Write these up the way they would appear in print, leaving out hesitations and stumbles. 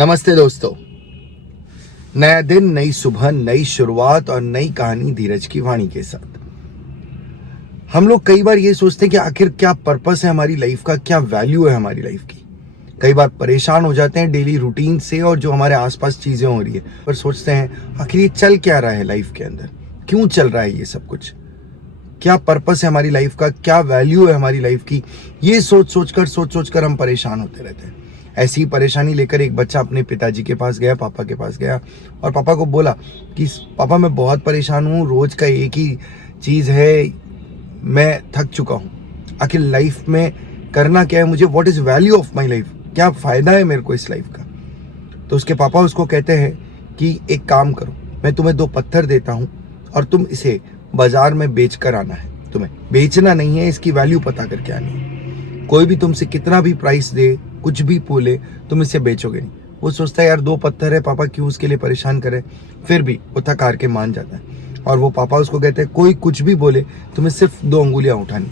नमस्ते दोस्तों। नया दिन, नई सुबह, नई शुरुआत और नई कहानी धीरज की वाणी के साथ। हम लोग कई बार ये सोचते हैं कि आखिर क्या पर्पस है हमारी लाइफ का, क्या वैल्यू है हमारी लाइफ की। कई बार परेशान हो जाते हैं डेली रूटीन से और जो हमारे आसपास चीजें हो रही है, पर सोचते हैं आखिर ये चल क्या रहा है लाइफ के अंदर, क्यों चल रहा है ये सब कुछ, क्या पर्पस है हमारी लाइफ का, क्या वैल्यू है हमारी लाइफ की। ये सोच सोचकर हम परेशान होते रहते हैं। ऐसी परेशानी लेकर एक बच्चा अपने पिताजी के पास गया, पापा के पास गया और पापा को बोला कि पापा मैं बहुत परेशान हूँ, रोज का एक ही चीज है, मैं थक चुका हूँ। आखिर लाइफ में करना क्या है मुझे, what is value of my life, क्या फायदा है मेरे को इस लाइफ का। तो उसके पापा उसको कहते हैं कि एक काम करो, मैं तुम्हें 2 पत्थर देता हूँ और तुम इसे बाजार में बेच कर आना है। तुम्हें बेचना नहीं है, इसकी वैल्यू पता करके आनी है। कोई भी तुमसे कितना भी प्राइस दे, कुछ भी बोले, तुम इसे बेचोगे नहीं। वो सोचता है यार 2 पत्थर है, पापा क्यों उसके लिए परेशान करे। फिर भी वो थक हार के मान जाता है और वो पापा उसको कहते हैं कोई कुछ भी बोले, तुम्हें सिर्फ 2 अंगुलियां उठानी।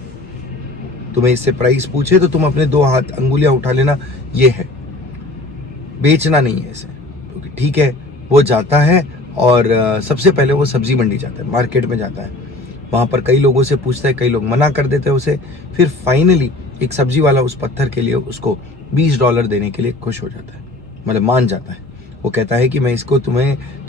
तुम्हें इससे प्राइस पूछे तो तुम अपने 2 हाथ अंगुलियां उठा लेना, ये है, बेचना नहीं है इसे। क्योंकि ठीक है, वो जाता है और सबसे पहले वो सब्जी मंडी जाता है, मार्केट में जाता है। वहां पर कई लोगों से पूछता है, कई लोग मना कर देते हैं उसे। फिर फाइनली एक सब्जी वाला उस पत्थर के लिए उसको $20 देने के लिए खुश हो जाता है, मतलब मान जाता है। वो कहता है कि मैं इसको तुम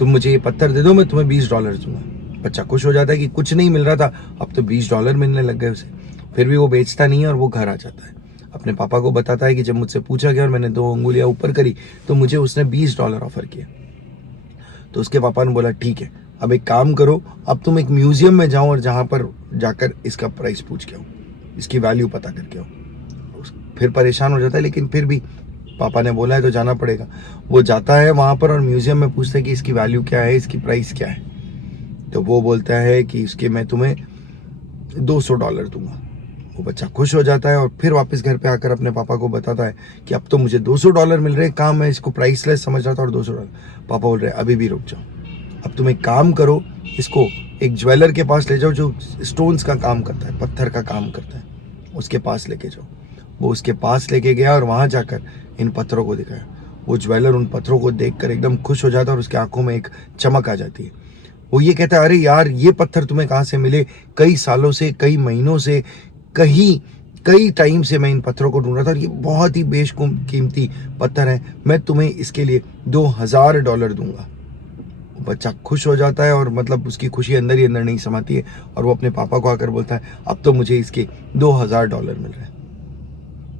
मुझे ये पत्थर दे दो, मैं तुम्हें $20 दूंगा। बच्चा खुश हो जाता है कि कुछ नहीं मिल रहा था, अब तो $20 मिलने लग गए उसे। फिर भी वो बेचता नहीं है और वो घर आ जाता है। अपने पापा को बताता है कि जब मुझसे पूछा गया और मैंने 2 अंगुलियां ऊपर करी तो मुझे उसने $20 ऑफर किया। तो उसके पापा ने बोला ठीक है, अब एक काम करो, अब तुम एक म्यूजियम में जाओ और जहां पर जाकर इसका प्राइस पूछ के आओ, इसकी वैल्यू पता करके आओ। फिर परेशान हो जाता है, लेकिन फिर भी पापा ने बोला है तो जाना पड़ेगा। वो जाता है वहां पर और म्यूजियम में पूछता है कि इसकी वैल्यू क्या है, इसकी प्राइस क्या है। तो वो बोलता है कि इसके मैं तुम्हें $200 दूंगा। वो बच्चा खुश हो जाता है और फिर वापस घर पे आकर अपने पापा को बताता है कि अब तो मुझे $200 मिल रहे हैं, काम मैं इसको प्राइसलेस समझ रहा था और $200। पापा बोल रहे अभी भी रुक जाओ, अब तुम एक काम करो, इसको एक ज्वेलर के पास ले जाओ जो स्टोन्स का काम करता है, पत्थर का काम करता है, उसके पास लेके जाओ। वो उसके पास लेके गया और वहां जाकर इन पत्थरों को दिखाया। वो ज्वेलर उन पत्थरों को देखकर एकदम खुश हो जाता है और उसकी आंखों में एक चमक आ जाती है। वो ये कहता है अरे यार ये पत्थर तुम्हें कहाँ से मिले, कई सालों से, कई महीनों से, कई टाइम से मैं इन पत्थरों को ढूंढ रहा था और ये बहुत ही बेशकीमती पत्थर है, मैं तुम्हें इसके लिए $2000 दूंगा। बच्चा खुश हो जाता है और मतलब उसकी खुशी अंदर ही अंदर नहीं समाती है और वो अपने पापा को आकर बोलता है अब तो मुझे इसके $2000 मिल रहे हैं।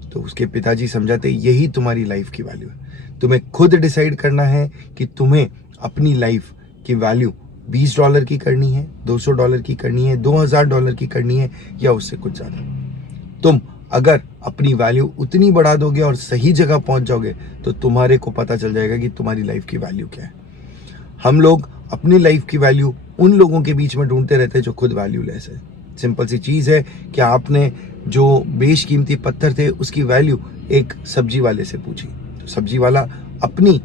तो उसके पिताजी समझाते यही तुम्हारी लाइफ की वैल्यू है। तुम्हें खुद डिसाइड करना है कि तुम्हें अपनी लाइफ की वैल्यू $20 की करनी है, $200 की करनी है, $2000 की करनी है या उससे कुछ ज्यादा। तुम अगर अपनी वैल्यू उतनी बढ़ा दोगे और सही जगह पहुंच जाओगे तो तुम्हारे को पता चल जाएगा कि तुम्हारी लाइफ की वैल्यू क्या है। हम लोग अपनी लाइफ की वैल्यू उन लोगों के बीच में ढूंढते रहते हैं जो खुद वैल्यूलेस है। सिंपल सी चीज है कि आपने जो बेशकीमती पत्थर थे उसकी वैल्यू एक सब्जी वाले से पूछी, तो सब्जी वाला अपनी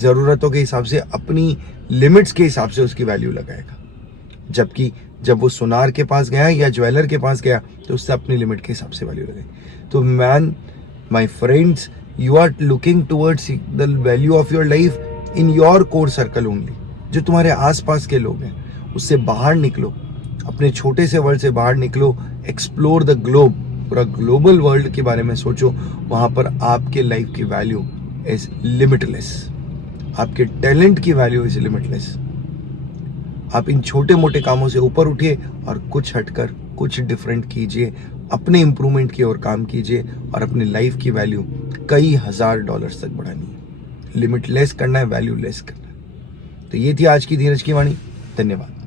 जरूरतों के हिसाब से, अपनी लिमिट्स के हिसाब से उसकी वैल्यू लगाएगा। जबकि जब वो सुनार के पास गया या ज्वेलर के पास गया तो उससे अपनी लिमिट के हिसाब से वैल्यू लगाई। तो man, my friends, you are looking towards the value of your life in your core circle only. जो तुम्हारे आसपास के लोग हैं उससे बाहर निकलो, अपने छोटे से वर्ल्ड से बाहर निकलो, एक्सप्लोर द ग्लोब, पूरा ग्लोबल वर्ल्ड के बारे में सोचो। वहां पर आपके लाइफ की वैल्यू इज लिमिटलेस, आपके टैलेंट की वैल्यू इज लिमिटलेस। आप इन छोटे मोटे कामों से ऊपर उठिए और कुछ हटकर कुछ डिफरेंट कीजिए, अपने इंप्रूवमेंट की ओर काम कीजिए और अपनी लाइफ की वैल्यू कई $1000 तक बढ़ानी है। लिमिटलेस करना है, वैल्यूलेस करना है। तो ये थी आज की धीरज की वाणी। धन्यवाद।